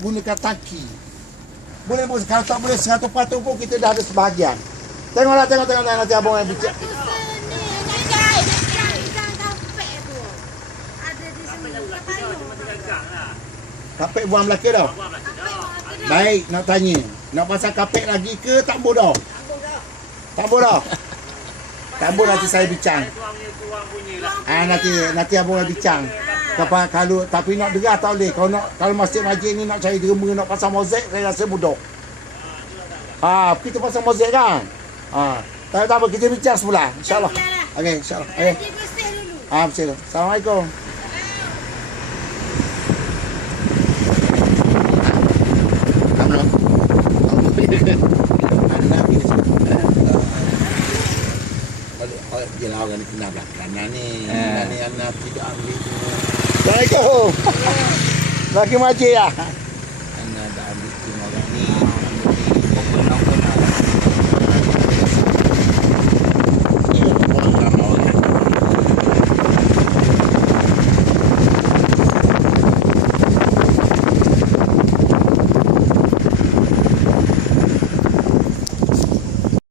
gunakan tangki. Boleh pun, kalau tak boleh 100% pun kita dah ada sebahagian. Tengok nanti abang yang bincang. Kapek buang Melaka dah. Baik, nak tanya. Nak pasang kapek lagi ke tak bodoh? Tak bodoh. Tak bodoh nanti saya bincang. Nanti abang yang bincang. Kalau tapi nak derah tak boleh. Kalau Masjid Majid ni nak cari derma nak pasang mozaik saya rasa mudah. Kita pasang mozaik kan? Tak apa kita bincang sebelah insya-Allah. Okey insya-Allah. Okey. Bersih dulu. Assalamualaikum. Yelah orang ni kena belakang ni. Ni anak tidak ambil. Assalamualaikum. Laki majid ya. Anak dah ambil orang ni.